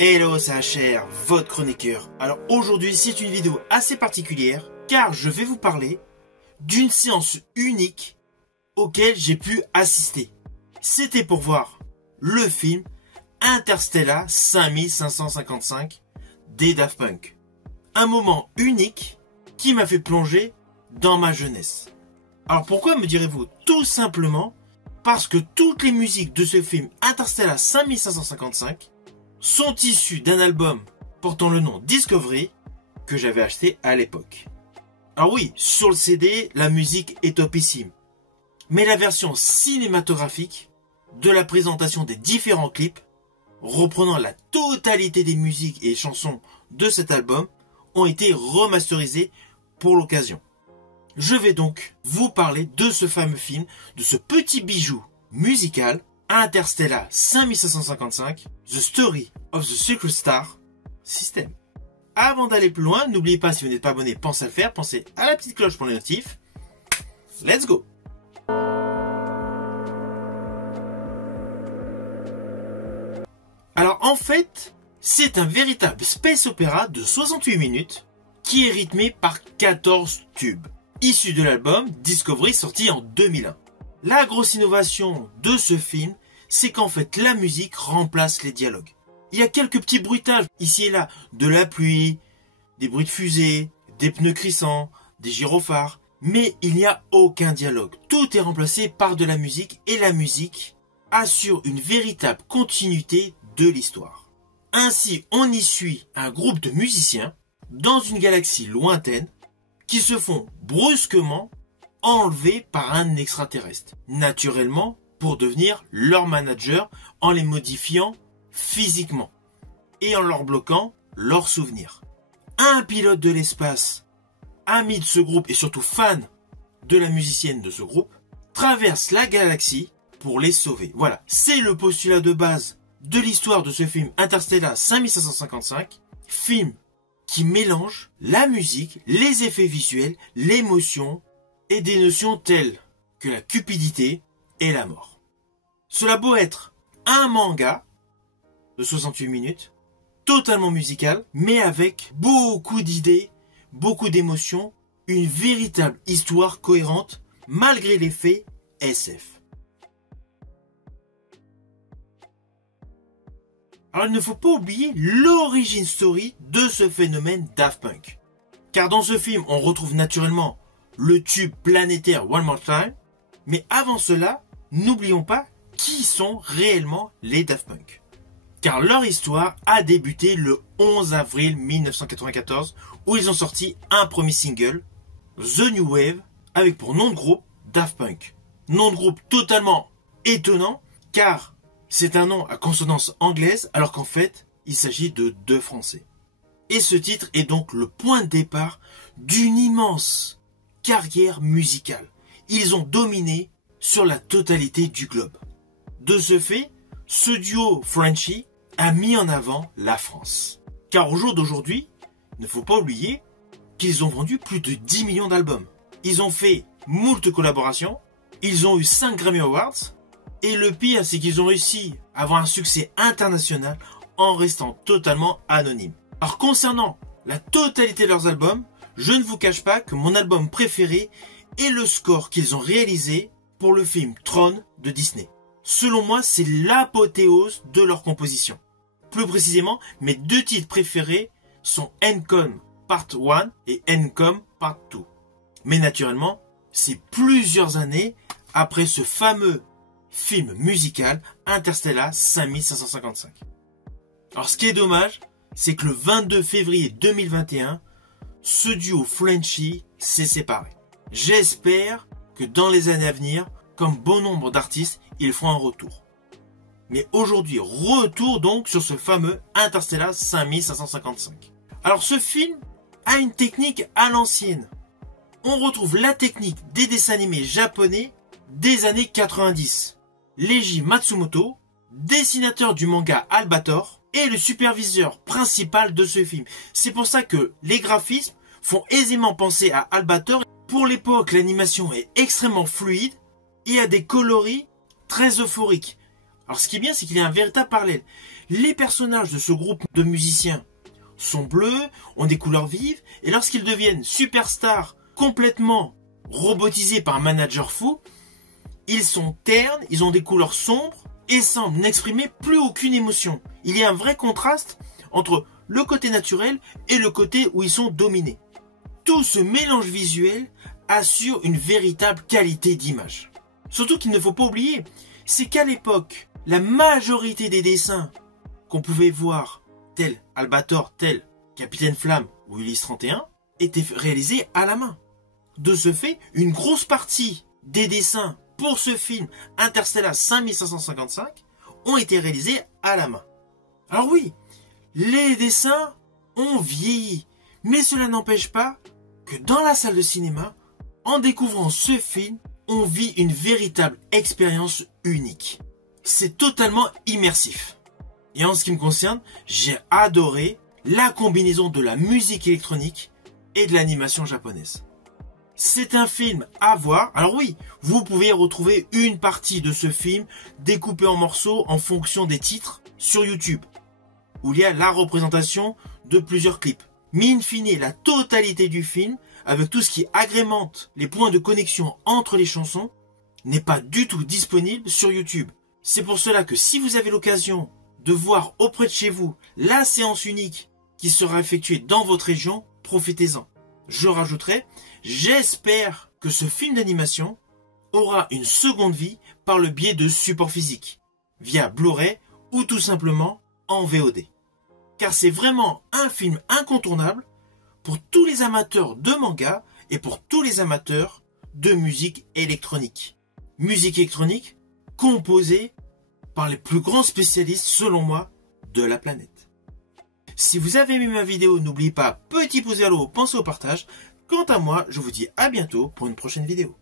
Hello, c'est HR, votre chroniqueur. Alors aujourd'hui, c'est une vidéo assez particulière car je vais vous parler d'une séance unique auquel j'ai pu assister. C'était pour voir le film Interstellar 5555 des Daft Punk. Un moment unique qui m'a fait plonger dans ma jeunesse. Alors pourquoi me direz-vous? Tout simplement parce que toutes les musiques de ce film Interstellar 5555 sont issues d'un album portant le nom Discovery que j'avais acheté à l'époque. Alors oui, sur le CD, la musique est topissime. Mais la version cinématographique de la présentation des différents clips, reprenant la totalité des musiques et chansons de cet album, ont été remasterisées pour l'occasion. Je vais donc vous parler de ce fameux film, de ce petit bijou musical, Interstellar 5555, The Story of the Secret Star System. Avant d'aller plus loin, n'oubliez pas, si vous n'êtes pas abonné, pensez à le faire, pensez à la petite cloche pour les notifs. Let's go! Alors en fait, c'est un véritable space opéra de 68 minutes qui est rythmé par 14 tubes, issus de l'album Discovery sorti en 2001. La grosse innovation de ce film, c'est qu'en fait la musique remplace les dialogues. Il y a quelques petits bruitages ici et là, de la pluie, des bruits de fusée, des pneus crissants, des gyrophares, mais il n'y a aucun dialogue. Tout est remplacé par de la musique et la musique assure une véritable continuité de l'histoire. Ainsi, on y suit un groupe de musiciens dans une galaxie lointaine qui se font brusquement enlevés par un extraterrestre. Naturellement, pour devenir leur manager en les modifiant physiquement et en leur bloquant leurs souvenirs. Un pilote de l'espace, ami de ce groupe et surtout fan de la musicienne de ce groupe, traverse la galaxie pour les sauver. Voilà, c'est le postulat de base de l'histoire de ce film Interstellar 5555, film qui mélange la musique, les effets visuels, l'émotion et des notions telles que la cupidité et la mort. Cela peut être un manga de 68 minutes, totalement musical, mais avec beaucoup d'idées, beaucoup d'émotions, une véritable histoire cohérente malgré les faits SF. Alors il ne faut pas oublier l'origine story de ce phénomène Daft Punk. Car dans ce film, on retrouve naturellement le tube planétaire One More Time, mais avant cela, n'oublions pas qui sont réellement les Daft Punk. Car leur histoire a débuté le 11 avril 1994, où ils ont sorti un premier single, The New Wave, avec pour nom de groupe Daft Punk. Nom de groupe totalement étonnant, car c'est un nom à consonance anglaise, alors qu'en fait, il s'agit de deux Français. Et ce titre est donc le point de départ d'une immense carrière musicale. Ils ont dominé sur la totalité du globe. De ce fait, ce duo Frenchy a mis en avant la France. Car au jour d'aujourd'hui, il ne faut pas oublier qu'ils ont vendu plus de 10 millions d'albums. Ils ont fait moult collaborations, ils ont eu 5 Grammy Awards, et le pire, c'est qu'ils ont réussi à avoir un succès international en restant totalement anonymes. Alors concernant la totalité de leurs albums, je ne vous cache pas que mon album préféré est le score qu'ils ont réalisé pour le film Tron de Disney. Selon moi, c'est l'apothéose de leur composition. Plus précisément, mes deux titres préférés sont Encom Part 1 et Encom Part 2. Mais naturellement, c'est plusieurs années après ce fameux film musical Interstellar 5555. Alors ce qui est dommage, c'est que le 22 février 2021, ce duo Frenchy s'est séparé. J'espère que dans les années à venir, comme bon nombre d'artistes, ils feront un retour. Mais aujourd'hui, retour donc sur ce fameux Interstellar 5555. Alors ce film a une technique à l'ancienne. On retrouve la technique des dessins animés japonais des années 90. Leiji Matsumoto, dessinateur du manga Albator, est le superviseur principal de ce film. C'est pour ça que les graphismes font aisément penser à Albator. Pour l'époque, l'animation est extrêmement fluide et a des coloris très euphoriques. Alors ce qui est bien, c'est qu'il y a un véritable parallèle. Les personnages de ce groupe de musiciens sont bleus, ont des couleurs vives, et lorsqu'ils deviennent superstars complètement robotisés par un manager fou, ils sont ternes, ils ont des couleurs sombres et semblent n'exprimer plus aucune émotion. Il y a un vrai contraste entre le côté naturel et le côté où ils sont dominés. Tout ce mélange visuel assure une véritable qualité d'image. Surtout qu'il ne faut pas oublier, c'est qu'à l'époque, la majorité des dessins qu'on pouvait voir, tel Albator, tel Capitaine Flamme ou Ulysse 31, étaient réalisés à la main. De ce fait, une grosse partie des dessins pour ce film Interstellar 5555 ont été réalisés à la main. Alors oui, les dessins ont vieilli, mais cela n'empêche pas que dans la salle de cinéma, en découvrant ce film, on vit une véritable expérience unique. C'est totalement immersif. Et en ce qui me concerne, j'ai adoré la combinaison de la musique électronique et de l'animation japonaise. C'est un film à voir. Alors oui, vous pouvez retrouver une partie de ce film découpée en morceaux en fonction des titres sur YouTube, où il y a la représentation de plusieurs clips. Mais in fine, la totalité du film, avec tout ce qui agrémente les points de connexion entre les chansons, n'est pas du tout disponible sur YouTube. C'est pour cela que si vous avez l'occasion de voir auprès de chez vous la séance unique qui sera effectuée dans votre région, profitez-en. Je rajouterai, j'espère que ce film d'animation aura une seconde vie par le biais de supports physiques, via Blu-ray ou tout simplement en VOD. Car c'est vraiment un film incontournable pour tous les amateurs de manga et pour tous les amateurs de musique électronique. Musique électronique composée par les plus grands spécialistes, selon moi, de la planète. Si vous avez aimé ma vidéo, n'oubliez pas, petit pouce vers le haut, pensez au partage. Quant à moi, je vous dis à bientôt pour une prochaine vidéo.